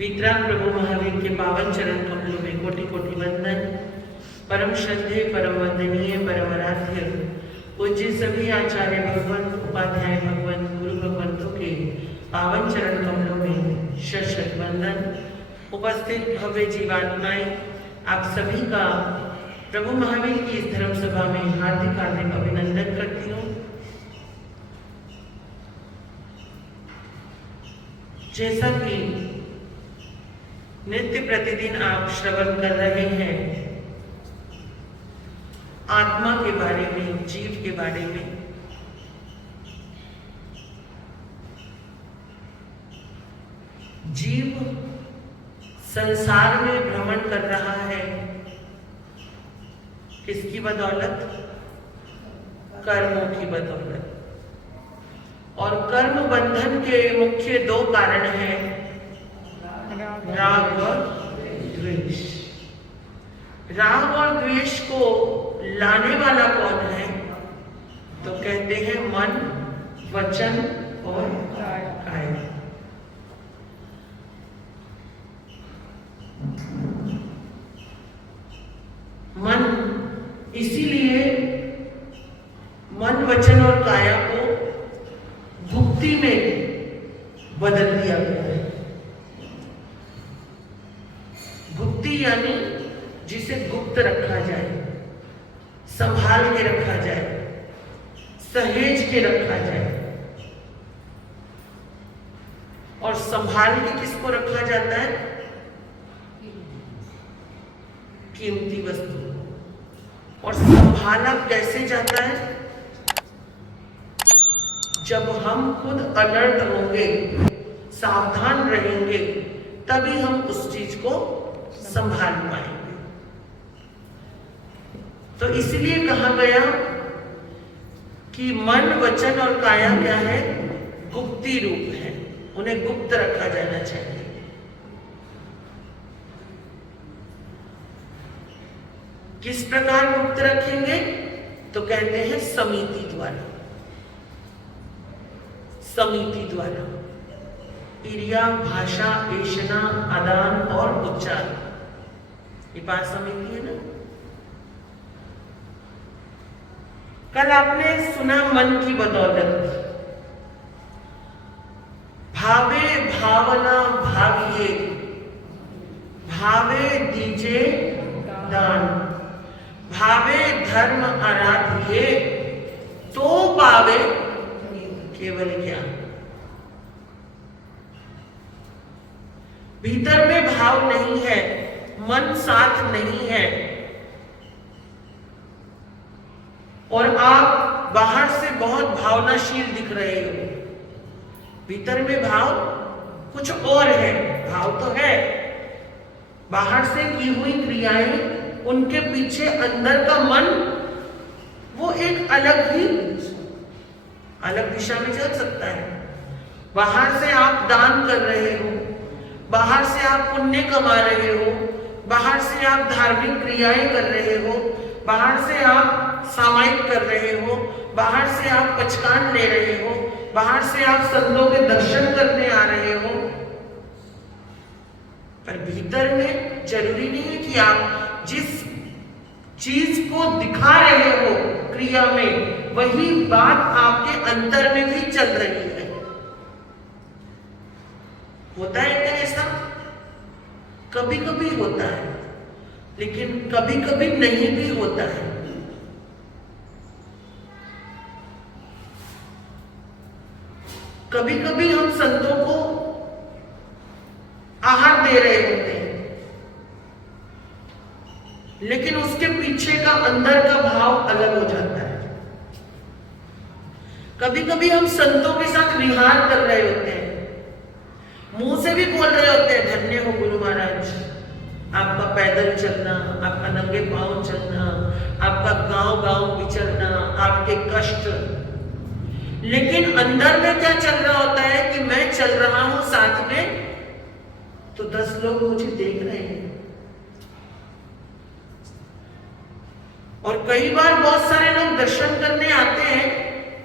वीतराग प्रभु महावीर के पावन चरण कमलों में कोटि कोटि वंदन। परम श्रद्धेय, परम वंदनीय, परम आराध्य पूज्य सभी आचार्य भगवंत, उपाध्याय भगवंत, गुरु भगवंतों के पावन चरण कमलों में शत शत वंदन। उपस्थित भव्य जीवात्माएं, आप सभी का प्रभु महावीर की इस धर्म सभा में हार्दिक हार्दिक अभिनंदन करती हूँ। जैसा कि नित्य प्रतिदिन आप श्रवण कर रहे हैं आत्मा के बारे में, जीव के बारे में, जीव संसार में भ्रमण कर रहा है किसकी बदौलत? कर्मों की बदौलत। और कर्म बंधन के मुख्य दो कारण हैं, राग और द्वेष। राग और द्वेष को लाने वाला कौन है? तो कहते हैं मन, वचन और काया। मन, इसीलिए मन, वचन और काया को भुक्ति में बदल दिया गया है। भुक्ति यानी जिसे गुप्त रखा जाए, संभाल के रखा जाए, सहेज के रखा जाए। और संभाल के किसको रखा जाता है? कीमती वस्तु। और संभाला कैसे जाता है? जब हम खुद अलर्ट होंगे, सावधान रहेंगे, तभी हम उस चीज को संभाल पाएंगे। तो इसलिए कहा गया कि मन, वचन और काया क्या है? गुप्ती रूप है, उन्हें गुप्त रखा जाना चाहिए। किस प्रकार गुप्त रखेंगे? तो कहते हैं समिति द्वारा। समिति द्वारा क्रिया, भाषा, ऐषणा, आदान और उच्चार, ये 5 समिति है ना। कल आपने सुना मन की बदौलत। भावे भावना भाविए, भावे दीजे दान, भावे धर्म आराधिए, तो पावे केवल ज्ञान। भीतर में भाव नहीं है, मन साथ नहीं है, और आप बाहर से बहुत भावनाशील दिख रहे हो, भीतर में भाव कुछ और है। भाव तो है, बाहर से की हुई क्रियाएं, उनके पीछे अंदर का मन वो एक अलग दिशा में चल सकता है। बाहर से आप दान कर रहे हो, बाहर से आप पुण्य कमा रहे हो, बाहर से आप धार्मिक क्रियाएं कर रहे हो, बाहर से आप सामायिक कर रहे हो, बाहर से आप पचकान ले रहे हो, बाहर से आप संतों के दर्शन करने आ रहे हो, पर भीतर में जरूरी नहीं है कि आप जिस चीज को दिखा रहे हो क्रिया में, वही बात आपके अंतर में भी चल रही है। होता है क्या ऐसा? कभी कभी होता है, लेकिन कभी कभी नहीं भी होता है। कभी कभी हम संतों को आहार दे रहे होते हैं, लेकिन उसके पीछे का अंदर का भाव अलग हो जाता है। कभी कभी हम संतों के साथ विहार कर रहे होते हैं, मुंह से भी बोल रहे होते हैं, धन्य हो गुरु महाराज, आपका पैदल चलना, आपका नंगे पांव चलना, आपका गांव गांव विचरना, आपके कष्ट। लेकिन अंदर में क्या चल रहा होता है कि मैं चल रहा हूं साथ में, तो 10 लोग मुझे देख रहे हैं। और कई बार बहुत सारे लोग दर्शन करने आते हैं,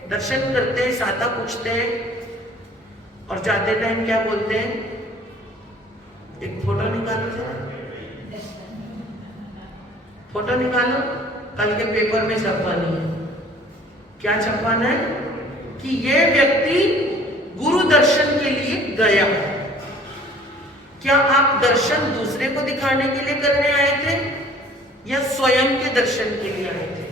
दर्शन करते हैं, साता पूछते हैं, और जाते टाइम क्या बोलते हैं? एक फोटो निकालो जरा, फोटो निकालो, कल के पेपर में छपवानी है। क्या छपवाना है? कि ये व्यक्ति गुरु दर्शन के लिए गया। क्या आप दर्शन दूसरे को दिखाने के लिए करने आए थे या स्वयं के दर्शन के लिए आए थे?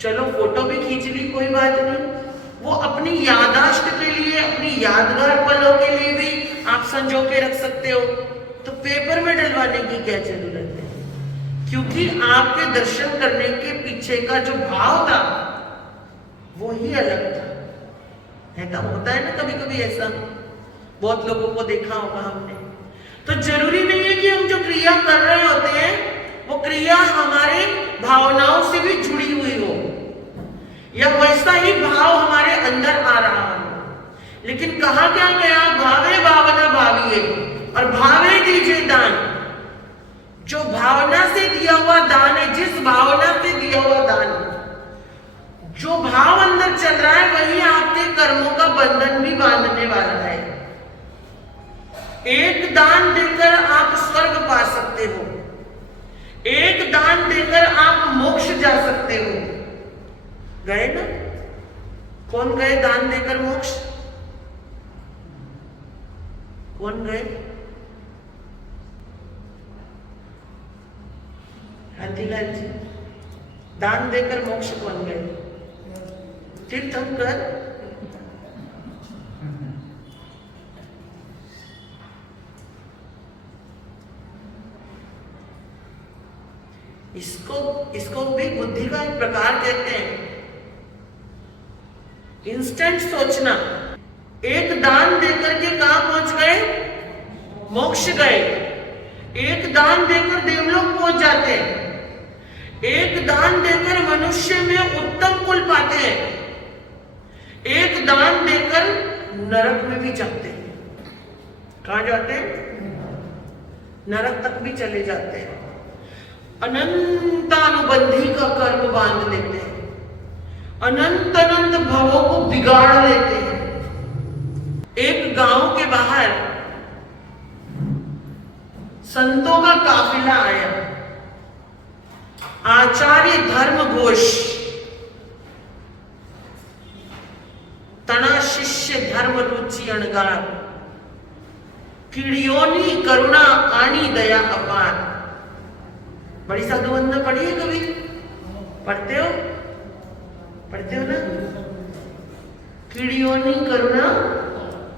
चलो फोटो भी खींच ली, कोई बात नहीं, वो अपनी याददाश्त के लिए, अपनी यादगार पलों के लिए भी आप संजो के रख सकते हो, तो पेपर में डलवाने की क्या जरूरत है? क्योंकि आपके दर्शन करने के पीछे का जो भाव था वो ही अलग था। ऐसा होता है ना कभी कभी, ऐसा बहुत लोगों को देखा होगा हमने। तो जरूरी नहीं है कि हम जो क्रिया कर रहे होते हैं वो क्रिया हमारे भावनाओं से भी जुड़ी हुई हो या वैसा ही भाव हमारे अंदर आ रहा हो। लेकिन कहा क्या गया? भावे भावना भाविए और भावे दीजिए दान। जो भावना से दिया हुआ दान है, जिस भावना से दिया हुआ दान, जो भाव अंदर चल रहा है वही आपके कर्मों का बंधन भी बांधने वाला है। एक दान देकर आप स्वर्ग पा सकते हो, एक दान देकर आप मोक्ष जा सकते हो। गए ना? कौन गए दान देकर मोक्ष? कौन गए? हाथीलाल जी, दान देकर मोक्ष कौन गए? तीर्थंकर। इसको भी बुद्धि का एक प्रकार कहते हैं, इंस्टेंट सोचना। एक दान देकर के कहां पहुंच गए? मोक्ष गए। एक दान देकर देवलोक पहुंच जाते हैं। एक दान देकर मनुष्य में उत्तम कुल पाते हैं। एक दान देकर नरक में भी जाते हैं। कहां जाते हैं? नरक तक भी चले जाते हैं। अनंतानुबंधी का कर्म बांध लेते हैं, अनंत अनंत भवों को बिगाड़ लेते हैं। एक गांव के बाहर संतों का काफिला आया। आचार्य धर्म घोष, तना शिष्य धर्म रुचि अणगार, कीड़ियोनी करुणा आनी दया अपार। बड़ी साधु वंदना पढ़ी है कभी? पढ़ते हो? पढ़ते हो ना? कीड़ियोनी करुणा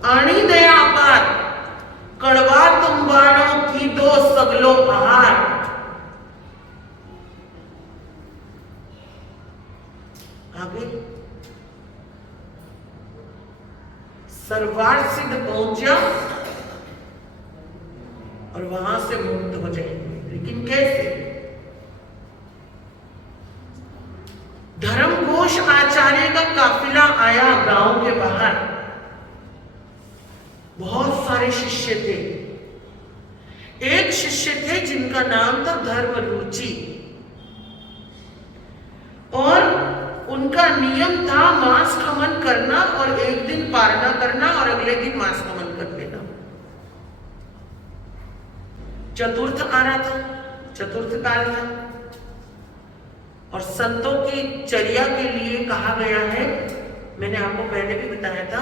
आनी दया अपार, कड़वा तुम बाणों की दो सगलो आहार। आगे सर्वार्थ सिद्ध पहुंचा और वहां से मुक्त हो जाएंगे। लेकिन कैसे? धर्म घोष आचार्य का काफिला आया गांव के बाहर। बहुत सारे शिष्य थे। एक शिष्य थे जिनका नाम था धर्म रुचि, और उनका नियम था मांस हवन करना और एक दिन पारना करना और अगले दिन मांस हवन कर देना। चतुर्थ आ रहा था, चतुर्थ काल था, और संतों की चर्या के लिए कहा गया है, मैंने आपको पहले भी बताया था,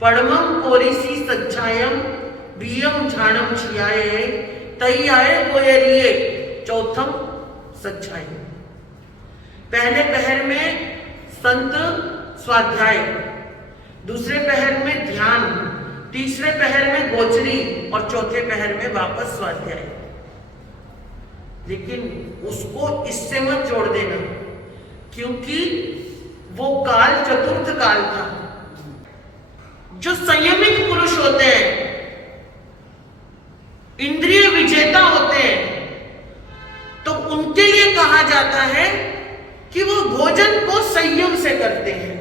पड़मम कोरिसी सच्चायम बियम झाणम छियाए तई आए गोयरिए चौथम सच्चाई। पहले पहर में संत स्वाध्याय, दूसरे पहर में ध्यान, तीसरे पहर में गोचरी और चौथे पहर में वापस स्वाध्याय। लेकिन उसको इससे मत जोड़ देना, क्योंकि वो काल चतुर्थ काल था। जो संयमित पुरुष होते हैं, इंद्रिय विजेता होते हैं, तो उनके लिए कहा जाता है कि वो भोजन को संयम से करते हैं।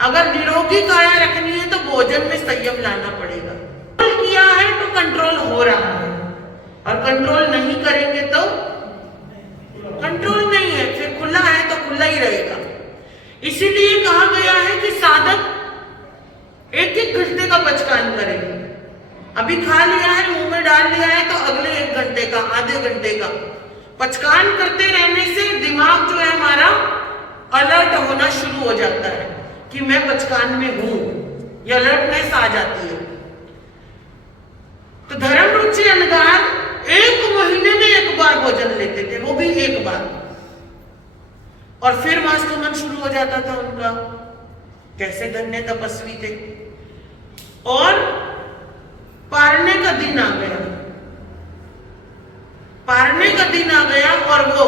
अगर निरोगी काया रखनी है तो भोजन में संयम लाना पड़ेगा। किया है तो कंट्रोल हो रहा है, और कंट्रोल नहीं करेंगे तो कंट्रोल नहीं है, फिर खुला है तो खुला ही रहेगा। इसीलिए कहा गया है कि साधक एक एक घंटे का पचकान करें। अभी खा लिया है, मुंह में डाल लिया है, तो अगले 1 घंटे का, आधे घंटे का पचकान करते रहने से दिमाग जो है हमारा अलर्ट होना शुरू हो जाता है कि मैं पचकान में हूं, ये अलर्टनेस आ जाती है। तो धर्म रुचि अनगार 1 महीने में 1 बार भोजन लेते थे, वो भी 1 बार, और फिर वास्तुमन शुरू हो जाता था उनका। कैसे धन्य तपस्वी थे। और पारने का दिन आ गया, पारने का दिन आ गया और वो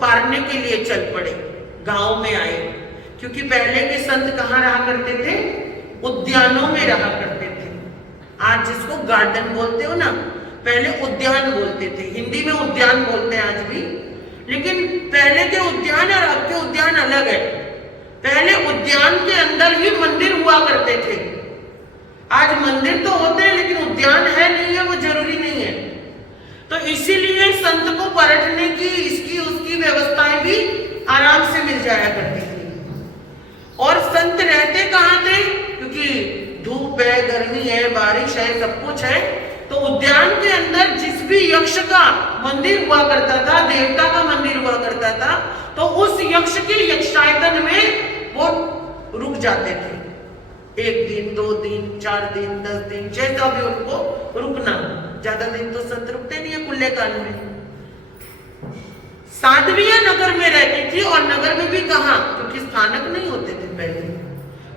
पारने के लिए चल पड़े, गांव में आए। क्योंकि पहले के संत कहाँ रहा करते थे? उद्यानों में रहा करते थे। आज जिसको गार्डन बोलते हो ना, पहले उद्यान बोलते थे। हिंदी में उद्यान बोलते हैं आज भी, लेकिन पहले के उद्यान और अब के उद्यान अलग है। पहले उद्यान के अंदर ही मंदिर हुआ करते थे। आज मंदिर तो होते हैं लेकिन उद्यान है नहीं है, वो जरूरी नहीं है। तो इसीलिए संत को परखने की, इसकी उसकी व्यवस्थाएं भी आराम से मिल जाया करती थी। और संत रहते कहाँ थे? क्योंकि धूप है, गर्मी है, बारिश है, सब कुछ है, तो उद्यान के अंदर जिस भी यक्ष का मंदिर हुआ करता था, देवता का मंदिर हुआ करता था, तो उस यक्ष के यक्षायतन में वो रुक जाते थे। 1 दिन, 2 दिन, 4 दिन, 10 दिन, जैसा भी उनको रुकना। ज्यादा दिन तो संत रुकते नहीं है कुल्ले काल में। साध्वियां नगर में रहती थी, और नगर में भी कहां? क्योंकि स्थानक नहीं होते थे पहले।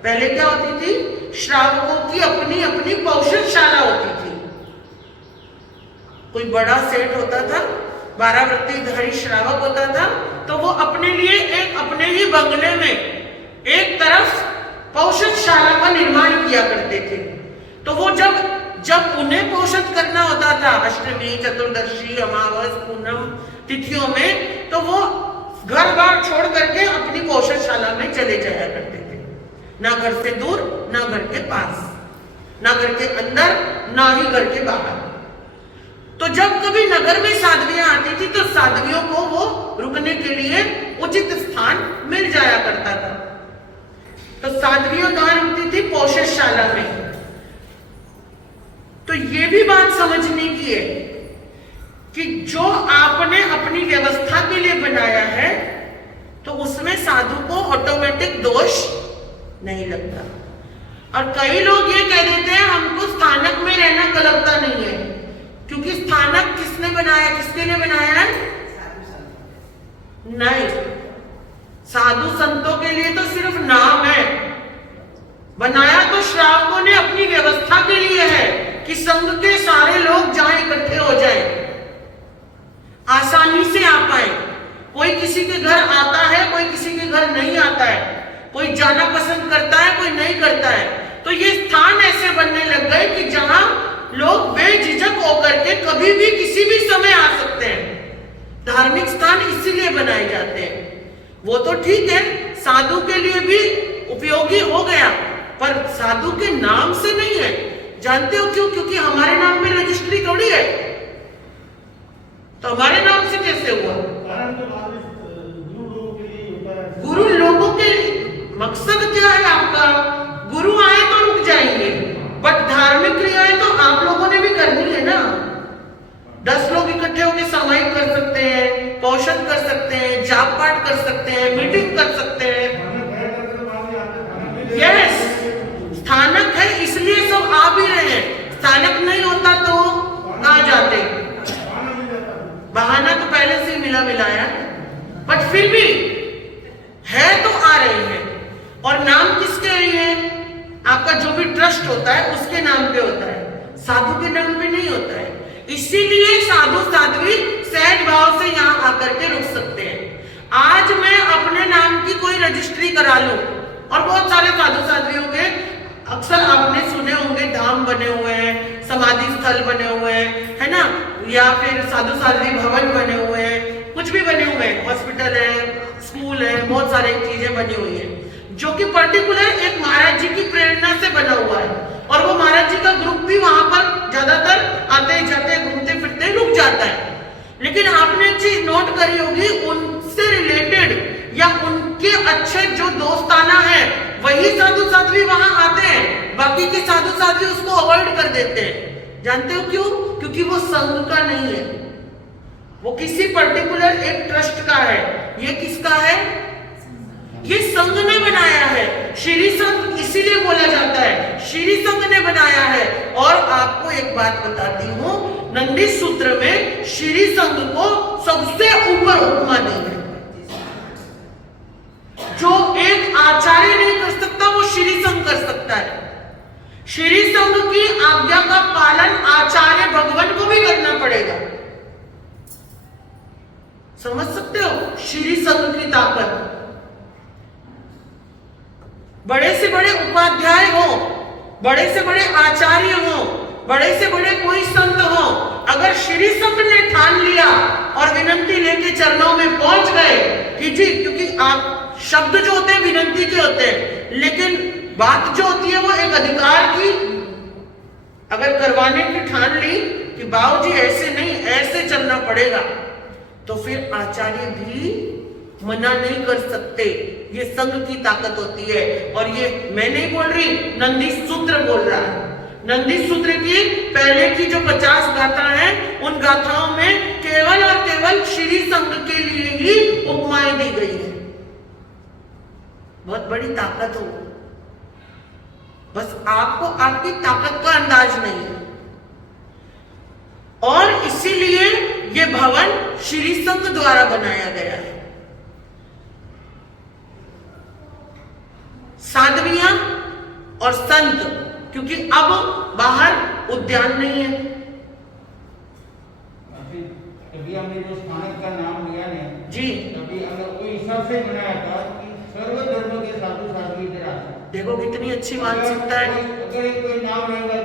पहले क्या होती थी? श्रावकों की अपनी अपनी पौषधशाला होती थी। कोई बड़ा सेठ होता था, 12 वृत्तिधारी श्रावक होता था, तो वो अपने लिए एक अपने ही बंगले में एक तरफ पौषधशाला का निर्माण किया करते थे। तो वो जब उन्हें पोषित करना होता था, अष्टमी, चतुर्दशी, अमावस, पूनम तिथियों में, तो वो घर बार छोड़ करके अपनी पौषधशाला में चले जाया करते थे। ना घर से दूर, ना घर के पास, ना घर के अंदर, ना ही घर के बाहर। तो जब कभी नगर में साध्वियां आती थी तो साध्वियों को वो रुकने के लिए उचित स्थान मिल जाया करता था। तो साध्वियां कहां रुकती थी? पौषधशाला में। तो ये भी बात समझने की है कि जो आपने अपनी व्यवस्था के लिए बनाया है, तो उसमें साधु को ऑटोमेटिक दोष नहीं लगता। और कई लोग ये कह देते हैं हमको स्थानक में रहना लगता नहीं है, क्योंकि स्थानक किसने बनाया, किसके लिए बनाया है? नहीं, साधु संतों के लिए तो सिर्फ नाम है। बनाया तो श्रावकों ने अपनी व्यवस्था के लिए है कि संघ के सारे लोग जहां इकट्ठे हो जाएं, आसानी से आ पाए। कोई किसी के घर आता है, कोई किसी के घर नहीं आता है, कोई जाना पसंद करता है, कोई नहीं करता है। तो ये स्थान ऐसे बनने लग गए कि जहां लोग बेझिझक होकर के कभी भी किसी भी समय आ सकते हैं। धार्मिक स्थान इसीलिए बनाए जाते हैं। वो तो ठीक है, साधु के लिए भी उपयोगी हो गया, पर साधु के नाम से नहीं है। जानते हो क्यों? क्योंकि हमारे नाम में रजिस्ट्री थोड़ी है, तो हमारे नाम से कैसे हुआ? गुरु लोगों के मकसद क्या है आपका? गुरु आए तो रुक जाएंगे, बट धार्मिक क्रियाएं तो आप लोगों ने भी करनी है ना। 10 लोग इकट्ठे होकर सामायिक कर सकते हैं, पोषण कर सकते हैं, जाप पाठ कर सकते हैं, मीटिंग कर सकते हैं। यस, स्थानक है इसलिए सब आ भी रहे हैं। स्थानक नहीं होता तो कहां जाते? बहाना तो पहले से ही मिला मिलाया, बट फिर भी है तो आ रहे हैं। और नाम किसके लिए? आपका जो भी ट्रस्ट होता है उसके नाम पे होता है, साधु के नाम पे नहीं होता है। इसीलिए साधु साध्वी सहज भाव से यहाँ आकर के रुक सकते हैं। आज मैं अपने नाम की कोई रजिस्ट्री करा लूं, और बहुत सारे साधु साध्वियों के अक्सर आपने सुने होंगे धाम बने हुए हैं, समाधि स्थल बने हुए हैं, है ना, या फिर साधु साध्वी भवन बने हुए हैं, कुछ भी बने हुए हैं, हॉस्पिटल है, स्कूल है, बहुत सारी चीजें बनी हुई है, जो कि पर्टिकुलर एक महाराज जी की प्रेरणा से बना हुआ है। और वो महाराज जी का ग्रुप भी वहां पर ज्यादातर आते जाते घूमते फिरते रुक जाता है। लेकिन आपने एक चीज नोट करी होगी, उनसे रिलेटेड या उनके अच्छे जो दोस्ताना है वही साधु साध्वी वहां आते हैं, बाकी के साधु साध्वी उसको अवॉइड कर देते हैं। जानते हो क्यों? क्योंकि वो संघ का नहीं है, वो किसी पर्टिकुलर एक ट्रस्ट का है। ये किसका है? ये संघ ने बनाया है। श्री संघ इसीलिए बोला जाता है, श्री संघ ने बनाया है। और आपको एक बात बताती हूं, नंदी सूत्र में श्री संघ को सबसे ऊपर उपमा दी है। जो एक आचार्य नहीं कर सकता वो श्री संघ कर सकता है। श्री संघ की आज्ञा का पालन आचार्य भगवान को भी करना पड़ेगा। समझ सकते हो श्री संघ की ताकत? बड़े से बड़े उपाध्याय हो, बड़े से बड़े आचार्य हो, बड़े से बड़े कोई संत हो, अगर श्री संत ने ठान लिया और विनंती लेके चरणों में पहुंच गए कि जी, क्योंकि आप शब्द जो होते हैं विनंती के होते हैं, लेकिन बात जो होती है वो एक अधिकार की, अगर करवाने की ठान ली कि बाबू जी ऐसे नहीं, ऐसे चलना पड़ेगा, तो फिर आचार्य भी मना नहीं कर सकते। ये संघ की ताकत होती है। और ये मैं नहीं बोल रही, नंदी सूत्र बोल रहा है। नंदी सूत्र की पहले की जो 50 गाथा है, उन गाथाओं में केवल और केवल श्री संघ के लिए ही उपमाएं दी गई है। बहुत बड़ी ताकत हो, बस आपको आपकी ताकत का अंदाज नहीं है। और इसीलिए ये भवन श्री संघ द्वारा बनाया गया है। साध्वियां और संत, क्योंकि अब बाहर उद्यान नहीं है। अभी हमने जो स्थानक का नाम लिया ने जी, अभी अगर कोई हिसाब से बनाया था कि सर्व धर्म के साधु साध्वी इधर आते। देखो कितनी अच्छी मानसिकता है। अगर कोई नाम रहेगा,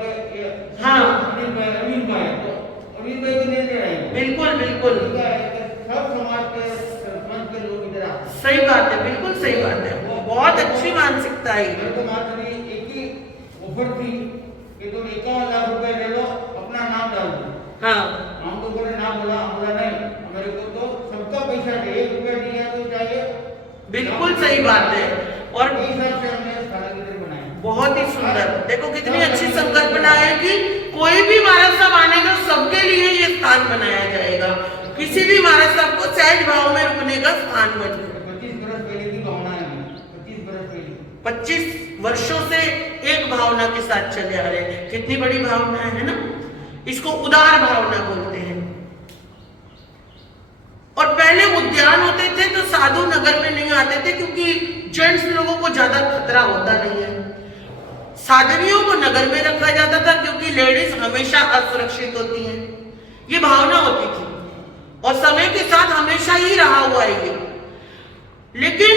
हाँ, अरविंद भाई, तो अरविंद भाई नहीं रहेंगे। बिल्कुल बिल्कुल, सब समाज के सरपंच के लोग इधर आते। सही बात है, बिल्कुल सही बात है। बहुत अच्छी मानसिकता है। तो मात्र एक ही ऑफर थी कि तुम 51 लाख रुपए ले लो, अपना नाम डाल दो। हाँ, हम तो बोले नाम बोला, बोला नहीं, हमारे को तो सबका पैसा दे, 1 रुपया दिया तो चाहिए। बिल्कुल सही बात है। और इस हिसाब से हमने स्थान बनाया। बहुत ही सुंदर, देखो कितनी अच्छी संकल्पना है कि कोई भी महाराज साहब आने सबके लिए ये स्थान बनाया जाएगा। किसी भी महाराज साहब को सहज भाव में रुकने का स्थान बने। 25 वर्ष पहले की भावना है, 25 वर्ष पहले, 25 वर्षों से एक भावना के साथ चले आ रहे हैं। कितनी बड़ी भावना है ना, इसको उदार भावना बोलते हैं। और पहले उद्यान होते थे तो साधु नगर में नहीं आते थे, क्योंकि जेंट्स लोगों को ज्यादा खतरा होता नहीं है। साधवियों को नगर में रखा जाता था, क्योंकि लेडीज हमेशा असुरक्षित होती हैं। ये भावना होती थी और समय के साथ हमेशा ही रहा हुआ है ये। लेकिन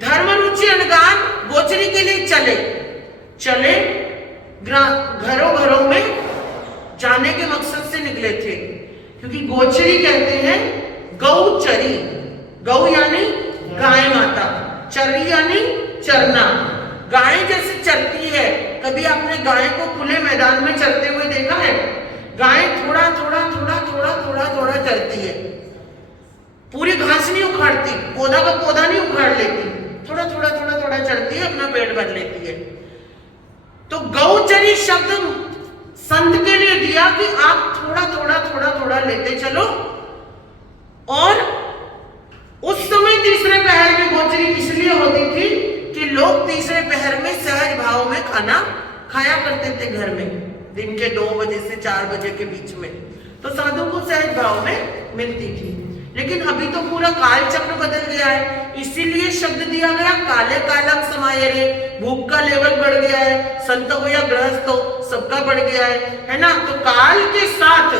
धर्म रुचि अनगान गोचरी के लिए चले घरों घरों में जाने के मकसद से निकले थे, क्योंकि गोचरी कहते हैं गौचरी, गौ यानी गाय माता, चरी यानी चरना। गाय जैसे चरती है, कभी आपने गाय को खुले मैदान में चरते हुए देखा है? गाय थोड़ा थोड़ा थोड़ा थोड़ा थोड़ा थोड़ा चरती है, पूरी घास नहीं उखाड़ती, पौधा का पौधा नहीं उखाड़ लेती, थोड़ा थोड़ा थोड़ा थोड़ा चरती है, अपना पेट भर लेती है। तो गौचरी शब्द संत के लिए दिया कि आप थोड़ा थोड़ा थोड़ा थोड़ा लेते चलो। और उस समय तीसरे पहर में गोचरी इसलिए होती थी कि लोग तीसरे पहर में सहज भाव में खाना खाया करते थे घर में, दिन के 2 बजे से 4 बजे के बीच में, तो साधु को सहज भाव में मिलती थी। लेकिन अभी तो पूरा काल चक्र बदल गया है, इसीलिए शब्द दिया गया काले कालम समाये रे। भूख का लेवल बढ़ गया है, संत हो या गृहस्थ हो सबका बढ़ गया है ना। तो काल के साथ,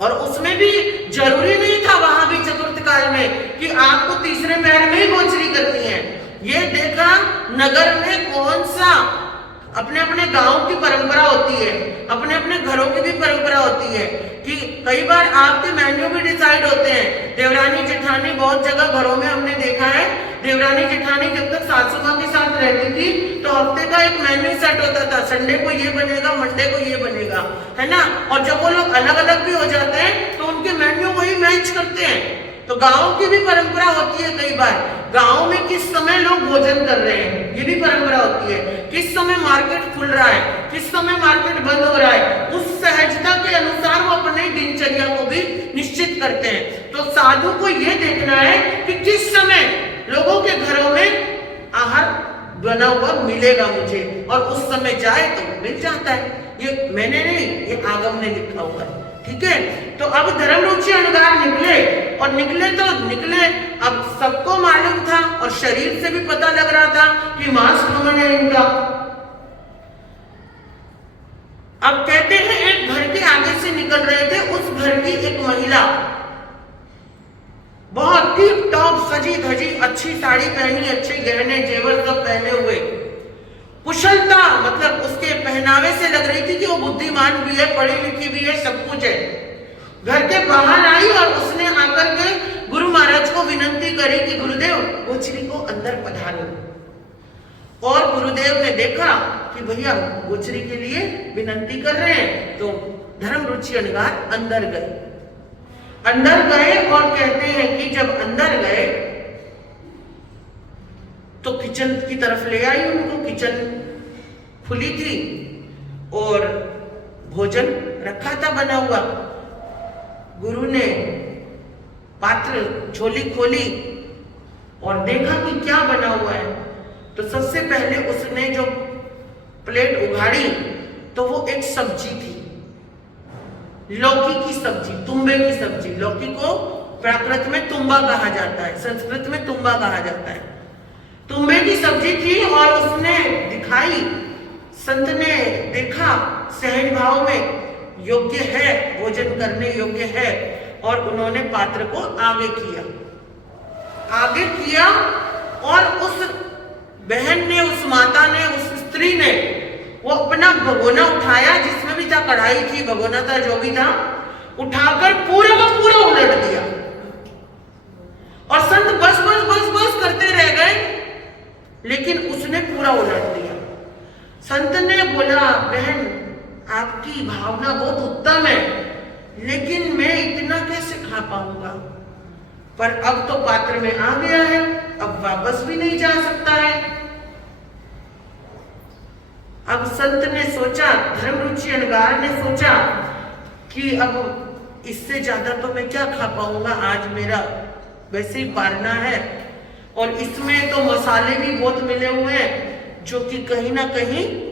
और उसमें भी जरूरी नहीं था वहां भी चतुर्थ काल में कि आपको तीसरे पहर में ही गोचरी करनी है। ये देखा नगर में कौन सा, अपने अपने गांव की परंपरा होती है, अपने अपने घरों की भी परंपरा होती है कि कई बार आपके मेन्यू भी डिसाइड होते हैं। देवरानी जेठानी बहुत जगह घरों में हमने देखा है, देवरानी जेठानी जब तक सासू मां के साथ रहती थी तो हफ्ते का एक मेन्यू सेट होता था, संडे को ये बनेगा, मंडे को ये बनेगा, है ना। और जब वो लोग अलग अलग भी हो जाते हैं तो उनके मेन्यू वही मैच करते हैं। तो गांव की भी परंपरा होती है। कई बार गांव में किस समय लोग भोजन कर रहे हैं ये भी परंपरा होती है, किस समय मार्केट खुल रहा है, किस समय मार्केट बंद हो रहा है, उस सहजता के अनुसार वो अपने दिनचर्या को भी निश्चित करते हैं। तो साधु को ये देखना है कि किस समय लोगों के घरों में आहार बना हुआ मिलेगा मुझे, और उस समय जाए तो मिल जाता है। ये मैंने नहीं, ये आगम ने लिखा हुआ है, ठीक है। तो अब धर्मरुचि अणगार निकले, और निकले तो निकले, अब सबको मालूम था और शरीर से भी पता लग रहा था कि मांस गमन है इनका। अब कहते हैं एक घर के आगे से निकल रहे थे, उस घर की एक महिला बहुत टिप टॉप सजी धजी, अच्छी साड़ी पहनी, अच्छे गहने जेवर सब पहने हुए, कुशलता मतलब उसके पहनावे से लग रही थी कि वो बुद्धिमान भी है, पढ़ी लिखी भी है, सब कुछ है। घर के बाहर आई और उसने आकर के गुरु महाराज को विनंती करी कि गुरुदेव गोचरी को अंदर पधारो। और गुरुदेव ने देखा कि भैया गोचरी के लिए विनंती कर रहे हैं, तो धर्मरुचि अणगार अंदर गए और कहते हैं कि जब अंदर गए तो किचन की तरफ ले आई उनको। किचन खुली थी और भोजन रखा था बना हुआ। गुरु ने पात्र झोली खोली और देखा कि क्या बना हुआ है। तो सबसे पहले उसने जो प्लेट उघाड़ी तो वो एक सब्जी थी, लौकी की सब्जी, तुम्बे की सब्जी। लौकी को प्राकृत में तुम्बा कहा जाता है, संस्कृत में तुम्बा कहा जाता है। तुम्बे की सब्जी थी और उसने दिखाई, संत ने देखा, सहज भाव में योग्य है, भोजन करने योग्य है, और उन्होंने पात्र को आगे किया और उस बहन ने, उस माता ने, उस स्त्री ने वो अपना भगोना उठाया, जिसमें भी था, कढ़ाई थी, भगोना था, जो भी था, उठाकर पूरा का पूरा उलट दिया। और संत बस बस बस बस करते रह गए, लेकिन उसने पूरा उलट दिया। संत ने बोला, बहन आपकी भावना बहुत उत्तम है, लेकिन मैं इतना कैसे खा पाऊंगा? पर अब तो पात्र में आ गया है, अब वापस भी नहीं जा सकता है। अब संत ने सोचा, धर्मरुचि अणगार ने सोचा कि अब इससे ज्यादा तो मैं क्या खा पाऊंगा, आज मेरा वैसे ही पारना है, और इसमें तो मसाले भी बहुत मिले हुए हैं जो कि कहीं ना कहीं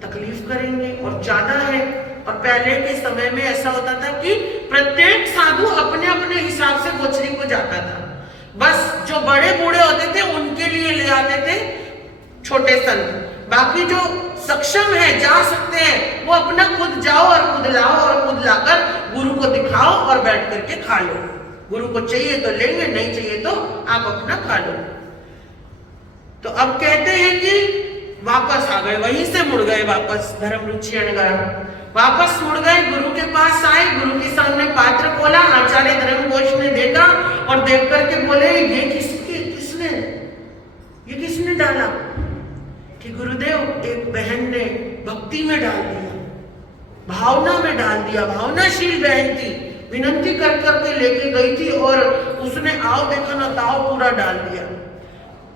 तकलीफ करेंगे और ज्यादा है। और पहले के समय में ऐसा होता था कि प्रत्येक साधु अपने अपने हिसाब से गोचरी को जाता था। बस जो बड़े बूढ़े होते थे उनके लिए ले आते थे छोटे संत, बाकी जो सक्षम है, जा सकते हैं, वो अपना खुद जाओ और खुद लाओ और खुद लाकर गुरु को दिखाओ और बैठ करके खा लो। गुरु को चाहिए तो लेंगे, नहीं चाहिए तो आप अपना खा लो। तो अब कहते हैं कि वापस आ गए, वहीं से मुड़ गए वापस। धर्मरुचि अणगार वापस मुड़ गए, गुरु के पास आए, गुरु के सामने पात्र खोला। आचार्य धर्मघोष ने देखा और देख करके बोले, ये किसने डाला? कि गुरुदेव एक बहन ने भक्ति में डाल दिया, भावना में डाल दिया, भावनाशील बहन थी, विनंती कर करके लेके गई थी और उसने आओ देखा ना ताओ पूरा डाल दिया।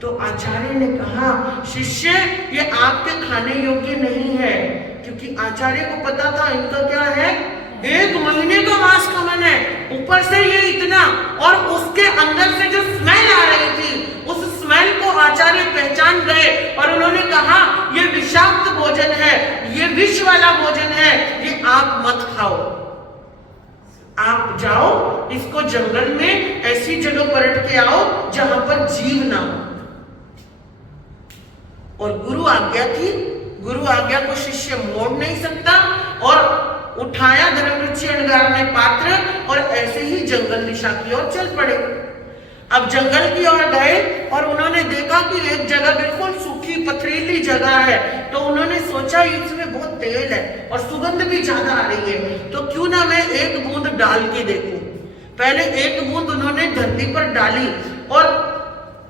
तो आचार्य ने कहा, शिष्य ये आपके खाने योग्य नहीं है, क्योंकि आचार्य को पता था इनका क्या है, 1 महीने का मांस गमन है, ऊपर से ये इतना, और उसके अंदर से जो स्मेल आ रही थी, उस स्मेल को आचार्य पहचान गए और उन्होंने कहा, ये विषाक्त भोजन है, ये विष वाला भोजन है, ये आप मत खाओ। आप जाओ, इसको जंगल में ऐसी जगह पलट के आओ जहां पर जीव ना हो। और गुरु आज्ञा थी, गुरु आज्ञा को शिष्य मोड़ नहीं सकता, और उठाया धर्मरुचि अणगार ने पात्र और ऐसे ही जंगल दिशा की ओर चल पड़े। अब जंगल की ओर गए और उन्होंने देखा कि एक जगह बिल्कुल सूखी पथरीली जगह है, तो उन्होंने सोचा इसमें बहुत तेल है और सुगंध भी ज्यादा आ रही है, तो क्यों ना मैं 1 बूंद डाल के देखूं। पहले 1 बूंद उन्होंने धरती पर डाली और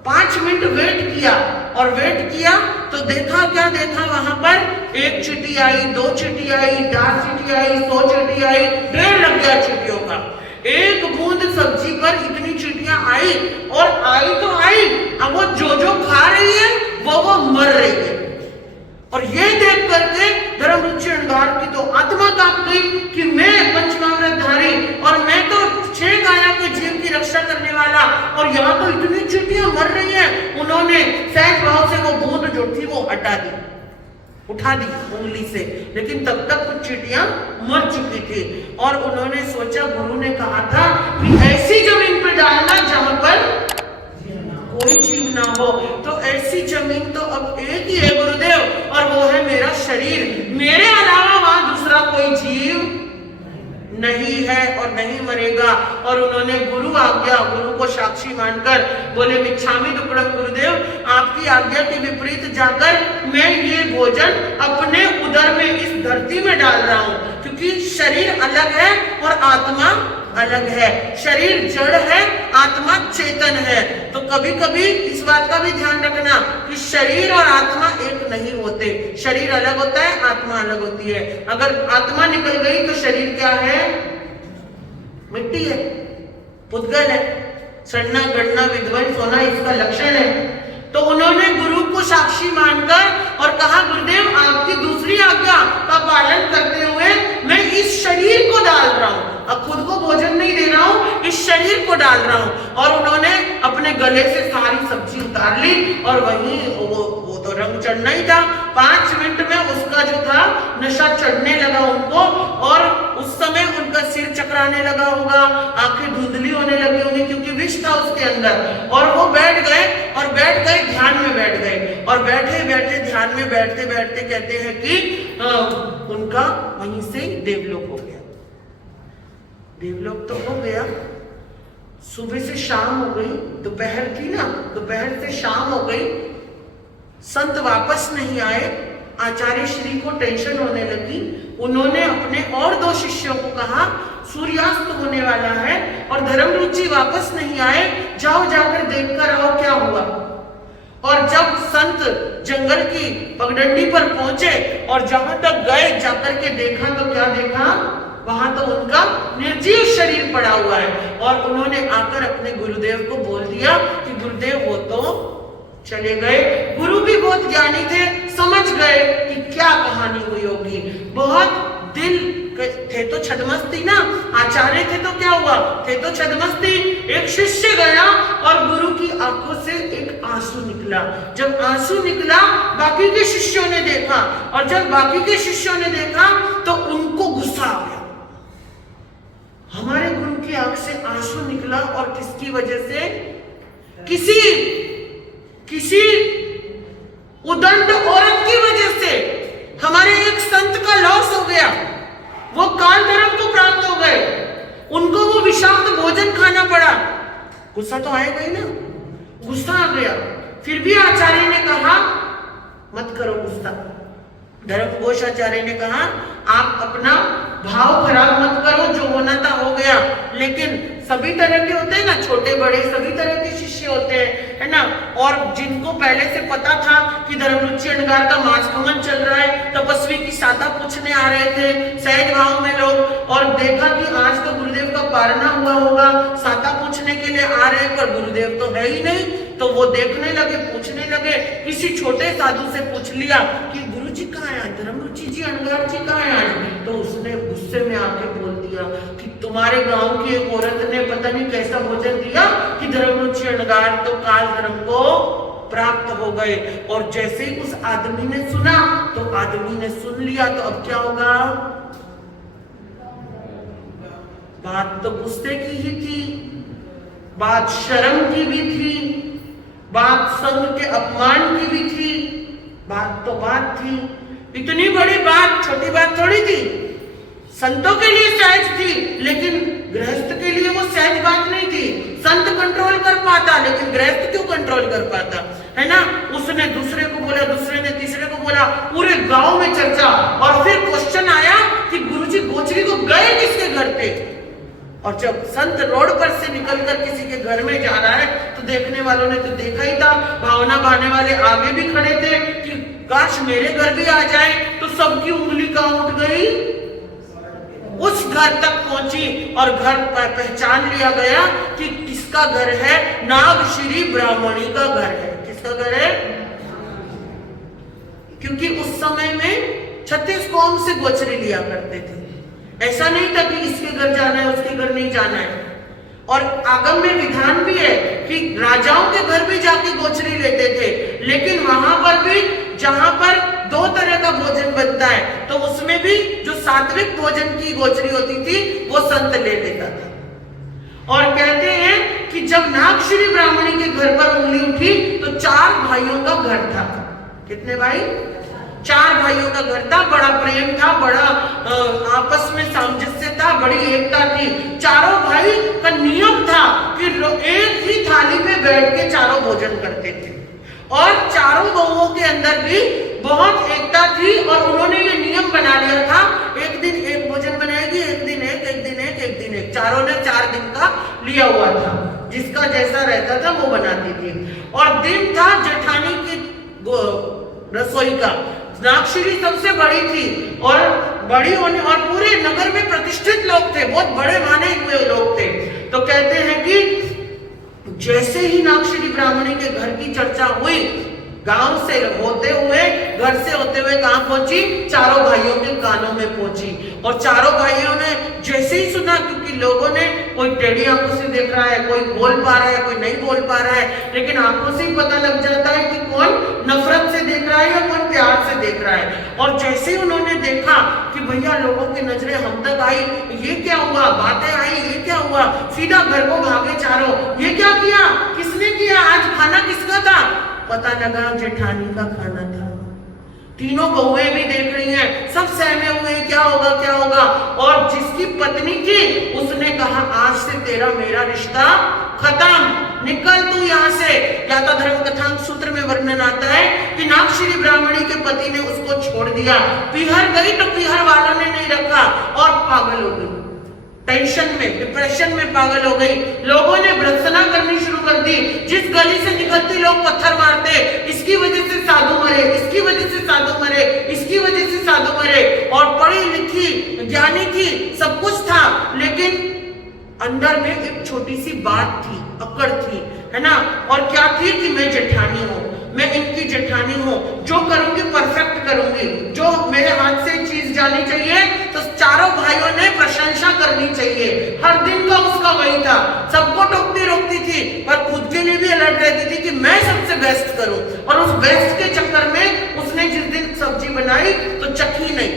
5 मिनट वेट किया, और वेट किया तो देखा क्या देखा, वहां पर 1 चींटी आई, 2 चींटी आई, 4 चींटी आई, 100 चींटी आई, ढेर लग गया चींटियों का। एक बूंद सब्जी पर इतनी चींटियां आई, और आई तो आई, अब वो जो खा रही है वो मर रही है। और ये देख करके धर्मरुचि अंगार की तो आत्मा कांप गई कि मैं पंचमावृतधारी, और मैं तो 6 गायों के जीव की रक्षा करने वाला, और यहाँ तो इतनी चींटियां मर रही हैं। उन्होंने सहज भाव से वो बूंद जो थी वो हटा दी, उठा दी उंगली से, लेकिन तब तक कुछ चींटियां मर चुकी थी। और उन्होंने सोचा, गुरु ने कहा था कि ऐसी जमीन पर डालना जहां पर कोई जीव ना हो, तो ऐसी जमीन तो अब एक ही है गुरुदेव, और वो है मेरा शरीर। मेरे अलावा वहां दूसरा कोई जीव नहीं है और नहीं मरेगा। और उन्होंने गुरु आज्ञा, गुरु को साक्षी मानकर बोले, मिच्छामि दुक्कडम गुरुदेव, आपकी आज्ञा के विपरीत जाकर मैं ये भोजन अपने उदर में इस धरती में डाल रहा हूं, क्योंकि शरीर अलग है और आत्मा अलग है। शरीर जड़ है, आत्मा चेतन है। तो कभी कभी इस बात का भी ध्यान रखना कि शरीर और आत्मा एक नहीं होते। शरीर अलग होता है, आत्मा अलग होती है। अगर आत्मा निकल गई तो शरीर क्या है? मिट्टी है, पुद्गल है, सड़ना गड़ना विध्वंस होना इसका लक्षण है। तो उन्होंने गुरु को साक्षी मानकर और कहा, गुरुदेव आपकी दूसरी आज्ञा का पालन करते हुए मैं इस शरीर को डाल रहा हूं, अब खुद को भोजन नहीं दे रहा हूं, इस शरीर को डाल रहा हूं। और उन्होंने अपने गले से सारी सब्जी उतार ली, और वहीं वो तो रंग चढ़ना ही था। 5 मिनट में उसका जो था नशा चढ़ने लगा उनको, और उस समय उनका सिर चकराने लगा होगा, आंखें धुंधली होने लगी होंगी, क्योंकि विष था उसके अंदर। और वो बैठ गए, और बैठ गए ध्यान में बैठ गए, और बैठे बैठे ध्यान में बैठते बैठते कहते हैं कि उनका वहीं से देवलोक हो गया। देवलोक तो हो गया, सुबह से शाम हो गई, दोपहर थी ना, दोपहर से शाम हो गई, संत वापस नहीं आए। आचार्य श्री को टेंशन होने लगी। उन्होंने अपने और 2 शिष्यों को कहा, सूर्यास्त होने वाला है और धर्मरुचि वापस नहीं आए, जाओ जाकर देखकर आओ क्या हुआ। और जब संत जंगल की पगडंडी पर पहुंचे और जहां तक गए, जाकर के देखा तो क्या देखा, वहां तो उनका निर्जीव शरीर पड़ा हुआ है। और उन्होंने आकर अपने गुरुदेव को बोल दिया कि गुरुदेव वो तो चले गए। गुरु भी बहुत ज्ञानी थे, समझ गए कि क्या कहानी हुई होगी। बहुत दिल थे तो छदमस्ती ना, आचार्य थे तो क्या हुआ, थे तो छदमस्ती। एक शिष्य गया और गुरु की आंखों से एक आंसू निकला। जब आंसू निकला, बाकी के शिष्यों ने देखा, और जब बाकी के शिष्यों ने देखा तो उनको गुस्सा आ गया। हमारे गुरु की आंख से आंसू निकला, और किसकी वजह से? किसी उदंड औरत की वजह से हमारे एक संत का लॉस हो गया। वो काल धर्म को प्राप्त हो गए, उनको वो विषाक्त भोजन खाना पड़ा। गुस्सा तो आएगा ही ना, गुस्सा आ गया। फिर भी आचार्य ने कहा, मत करो गुस्सा। धर्मघोष आचार्य ने कहा, आप अपना भाव खराब मत करो, जो होना था हो गया। लेकिन सभी तरह के होते हैं ना, छोटे बड़े सभी तरह के शिष्य होते हैं, है ना। और जिनको पहले से पता था कि धर्मरुचि अंगार का मासगमन चल रहा है, तपस्वी की साता पूछने आ रहे थे सहज भाव में लोग, और देखा कि आज तो गुरुदेव का पारना हुआ होगा, साता पूछने के लिए आ रहे, पर गुरुदेव तो है ही नहीं। तो वो देखने लगे, पूछने लगे, किसी छोटे साधु से पूछ लिया कि गुरु जी कहाँ है, धर्मरुचि जी अंगार जी कहाँ है आज। तो उसने गुस्से में आके बोल दिया कि तुम्हारे गांव की एक औरत ने पता नहीं कैसा भोजन दिया कि धर्मरुचि अंगार तो काल धर्म को प्राप्त हो गए। और जैसे ही उस आदमी ने सुना तो आदमी ने सुन लिया, तो अब क्या होगा? बात तो गुस्से की ही थी, बात शर्म की भी थी, बात संघ के अपमान की भी थी, बात तो बात थी। इतनी बड़ी बात छोटी बात थोड़ी थी। संतों के लिए सहज थी, लेकिन गृहस्थ के लिए वो सहज बात नहीं थी। संत कंट्रोल कर पाता, लेकिन गृहस्थ क्यों कंट्रोल कर पाता, है ना। उसने दूसरे को बोला, दूसरे ने तीसरे को बोला, पूरे गांव में चर्चा। और फिर क्वेश्चन आया कि गुरुजी गोचरी को गए किसके घर पे, और जब संत रोड पर से निकलकर किसी के घर में जा रहा है तो देखने वालों ने तो देखा ही था, भावना बहाने वाले आगे भी खड़े थे कि काश मेरे घर भी आ जाए। तो सबकी उंगली कहाँ उठ गई, उस घर तक पहुंची और घर पर पहचान लिया गया कि किसका घर है, नागश्री ब्राह्मणी का घर है। किसका घर है? क्योंकि उस समय में 36 कौम से गोचरी लिया करते थे। ऐसा नहीं था कि इसके घर जाना है उसके घर नहीं जाना है। और आगम में विधान भी है कि राजाओं के घर भी जाके गोचरी लेते थे, लेकिन वहां पर भी जहां पर 2 तरह का भोजन बनता है तो उसमें भी जो सात्विक भोजन की गोचरी होती थी वो संत ले लेता था। और कहते हैं कि जब नागश्री ब्राह्मणी के घर पर उंगली उठी तो 4 भाइयों का घर था। कितने भाई? 4 भाइयों का घर था। बड़ा प्रेम था, बड़ा आपस में सामंजस्य था, बड़ी एकता थी। चारों भाई का नियम था कि एक ही थाली में बैठ के चारों भोजन करते थे और चारों बहुओं के अंदर भी बहुत एकता थी और उन्होंने ये नियम बना लिया था, एक दिन एक भोजन बनाएगी, एक दिन एक, एक दिन एक, एक दिन एक। चारों ने 4 दिन का लिया हुआ था, जिसका जैसा रहता था वो बनाती थी। और दिन था जेठानी की रसोई का। नागश्री सबसे बड़ी थी और बड़ी होने और पूरे नगर में प्रतिष्ठित लोग थे, बहुत बड़े माने हुए लोग थे। तो कहते हैं कि जैसे ही नागश्री ब्राह्मणी के घर की चर्चा हुई, गांव से होते हुए, घर से होते हुए कहां पहुंची? चारों भाइयों के कानों में पहुंची। और चारों भाइयों ने जैसे ही सुना, क्योंकि लोगों ने कोई टेढ़ी आंखों से देख रहा है, कोई बोल पा रहा है, कोई नहीं बोल पा रहा है, लेकिन आंखों से ही पता लग जाता है कि कौन नफरत से देख रहा है या कौन प्यार से देख रहा है। और जैसे ही उन्होंने देखा कि भैया लोगों की नजरें हम तक आई, ये क्या हुआ, बातें आई, ये क्या हुआ, सीधा घर को भागे चारों। ये क्या किया, किसने किया, आज खाना किसका था? पता लगा जेठानी का खाना था। तीनों बहुएं भी देख रही हैं, सब सहमे हुए क्या होगा क्या होगा। और जिसकी पत्नी थी उसने कहा आज से तेरा मेरा रिश्ता खत्म, निकल तू यहाँ से। या तो धर्म कथांक सूत्र में वर्णन आता है कि नागश्री ब्राह्मणी के पति ने उसको छोड़ दिया, पीहर गई तो पीहर वालों ने नहीं रखा और पागल हो गई, टेंशन में, डिप्रेशन में पागल हो गई। लोगों ने भर्त्सना करनी शुरू कर दी, जिस गली से निकलते लोग पत्थर मारते, इसकी वजह से साधु मरे, इसकी वजह से साधु मरे, इसकी वजह से साधु मरे। और पढ़ी लिखी ज्ञानी थी, सब कुछ था, लेकिन अंदर में एक छोटी सी बात थी, अकड़ थी, है ना। और क्या थी कि मैं जेठानी हूँ, मैं इनकी जेठानी हूँ, जो करूंगी परफेक्ट करूंगी, जो मेरे हाथ से चीज जानी चाहिए तो चारों भाइयों ने प्रशंसा करनी चाहिए। हर दिन का उसका वही था, सबको टोकती रोकती थी पर खुद के लिए भी अलर्ट रहती थी कि मैं सबसे बेस्ट करूं। और उस बेस्ट के चक्कर में उसने जिस दिन सब्जी बनाई तो चखी नहीं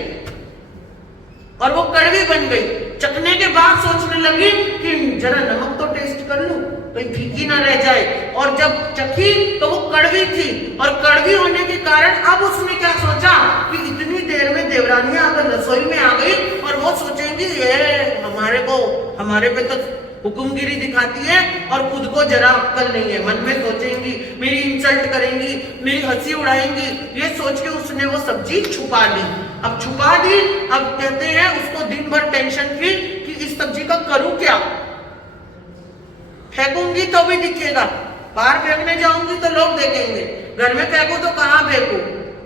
और वो कड़वी बन गई। चखने के बाद सोचने लगी कि जरा नमक तो टेस्ट कर लूं, तो फीकी ना रह जाए। और जब चखी तो वो कड़वी थी, और कड़वी होने के कारण अब उसने क्या सोचा कि इतनी देर में देवरानियां अगर रसोई में आ गई और वो सोचेंगी ये हमारे पे तो हुक्मगिरी दिखाती है और खुद को जरा अक्ल नहीं है, मन में सोचेंगी मेरी इंसल्ट करेंगी, मेरी हंसी उड़ाएंगी, ये सोच के उसने वो सब्जी छुपा दी। अब छुपा दी, अब कहते हैं उसको दिन भर टेंशन थी कि इस सब्जी का करूं क्या, फेंकूंगी तो भी दिखेगा, बाहर फेंकने जाऊंगी तो लोग देखेंगे, घर में फेंकू तो कहां फेंकू,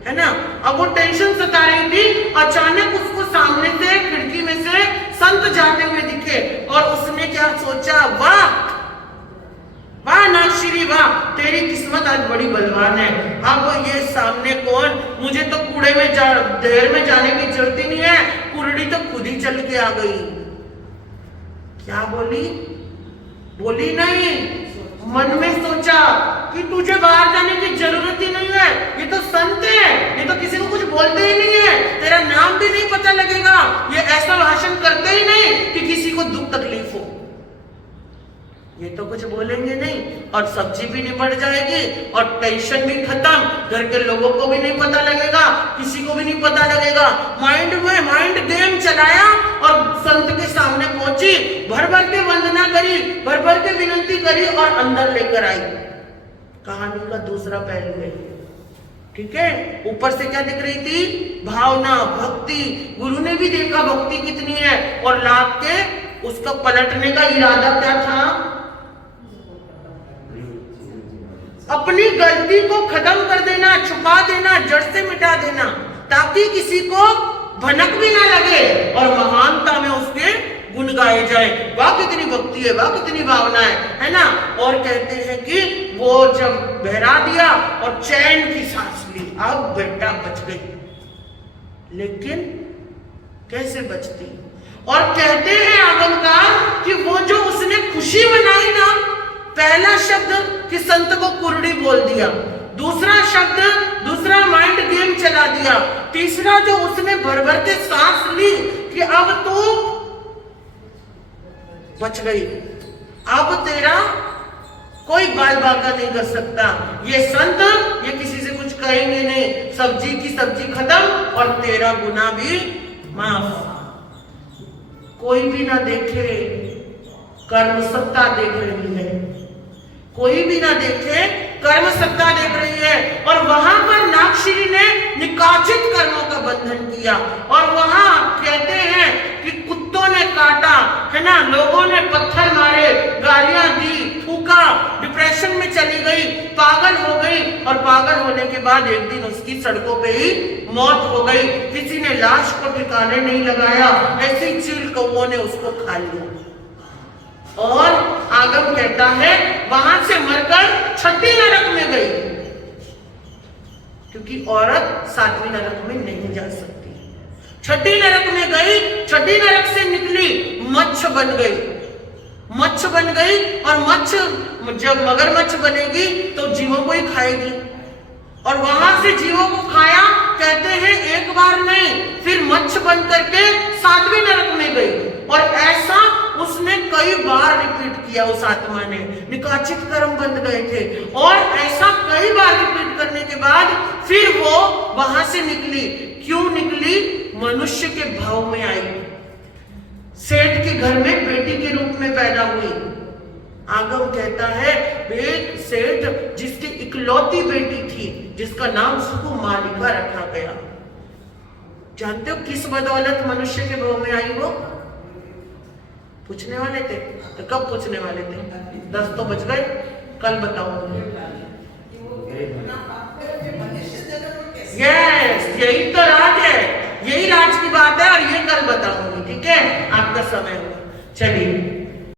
है ना। अब वो टेंशन सता रही थी। अचानक उसको सामने से खिड़की में से संत जाते हुए दिखे और उसने क्या सोचा, वाह वाह नागश्री वाह, तेरी किस्मत आज बड़ी बलवान है। अब ये सामने कौन, मुझे तो कूड़े में देर में जाने की जरूरत ही नहीं है, कुरड़ी तो खुद ही चल के आ गई। क्या बोली? बोली नहीं, मन में सोचा कि तुझे बाहर जाने की जरूरत ही नहीं है, ये तो संत है, ये तो किसी को कुछ बोलते ही नहीं है, तेरा नाम भी नहीं पता लगेगा, ये ऐसा भाषण करते ही नहीं कि किसी को दुख तकलीफ हो, ये तो कुछ बोलेंगे नहीं, और सब्जी भी निपट जाएगी और टेंशन भी खत्म, घर के लोगों को भी नहीं पता लगेगा, किसी को भी नहीं पता लगेगा। माइंड गेम चलाया और संत के सामने पहुंची, भर भर के वंदना करी, भर भर के विनती करी और अंदर लेकर आई। कहानी का दूसरा पहलू है, ठीक है। ऊपर से क्या दिख रही थी? भावना, भक्ति। गुरु ने भी देखा भक्ति कितनी है और लाद के उसका पलटने का इरादा क्या था? अपनी गलती को खत्म कर देना, छुपा देना, जड़ से मिटा देना, ताकि किसी को भनक भी ना लगे और महानता में उसके गुण गाए जाए। वाह कितनी भक्ति है, वाह कितनी भावना है ना। और कहते हैं कि वो जब बहरा दिया और चैन की सांस ली, अब बेटा बच गई। लेकिन कैसे बचती? और कहते हैं आगमकार कि वो जो उसने खुशी मनाई ना, पहला शब्द कि संत को कुरड़ी बोल दिया, दूसरा शब्द, दूसरा माइंड गेम चला दिया, तीसरा जो उसने भर भर के सांस ली कि अब तू बच गई, अब तेरा कोई बाल बाका नहीं कर सकता। ये संत ये किसी से कुछ कहेंगे नहीं, सब्जी की सब्जी खत्म और तेरा गुनाह भी माफ। कोई भी ना देखे, कर्म सत्ता देख रही है, कोई भी ना देखे, कर्म सत्ता देख रही है। और वहां पर नागश्री ने निकाचित कर्मों का बंधन किया और वहां कहते हैं कि कुत्तों ने काटा, है ना, लोगों ने पत्थर मारे, गालियां दी, थूका, डिप्रेशन में चली गई, पागल हो गई। और पागल होने के बाद एक दिन उसकी सड़कों पे ही मौत हो गई। किसी ने लाश को ठिकाने नहीं लगाया, ऐसे ही चील कौओं ने उसको खा लिया। और आगम कहता है वहां से मरकर छठी नरक में गई, क्योंकि औरत सातवीं नरक में नहीं जा सकती। छठी नरक में गई, छठी नरक से निकली, मच्छ बन गई, मच्छ बन गई। और मच्छ जब मगरमच्छ बनेगी तो जीवों को ही खाएगी। और वहां से जीवों को खाया, कहते हैं एक बार नहीं, फिर मच्छ बन करके सातवीं नरक में गई। और ऐसा उसने कई बार रिपीट किया, उस आत्मा ने, निकाचित कर्म बंध गए थे। और ऐसा कई बार रिपीट करने के बाद फिर वो वहां से निकली। क्यों निकली? मनुष्य के भाव में आई, सेठ के घर में बेटी के रूप में पैदा हुई। आगम कहता है एक सेठ जिसकी इकलौती बेटी थी, जिसका नाम सुकुमालिका रखा गया। जानते हो किस बदौलत मनुष्य के भाव में आई वो? पूछने वाले थे तो कब पूछने वाले थे? 10 तो बज गए, कल बताऊंगी। यस, यही तो राज है, यही राज की बात है और ये कल बताऊंगी। ठीक है, आपका समय हुआ, चलिए।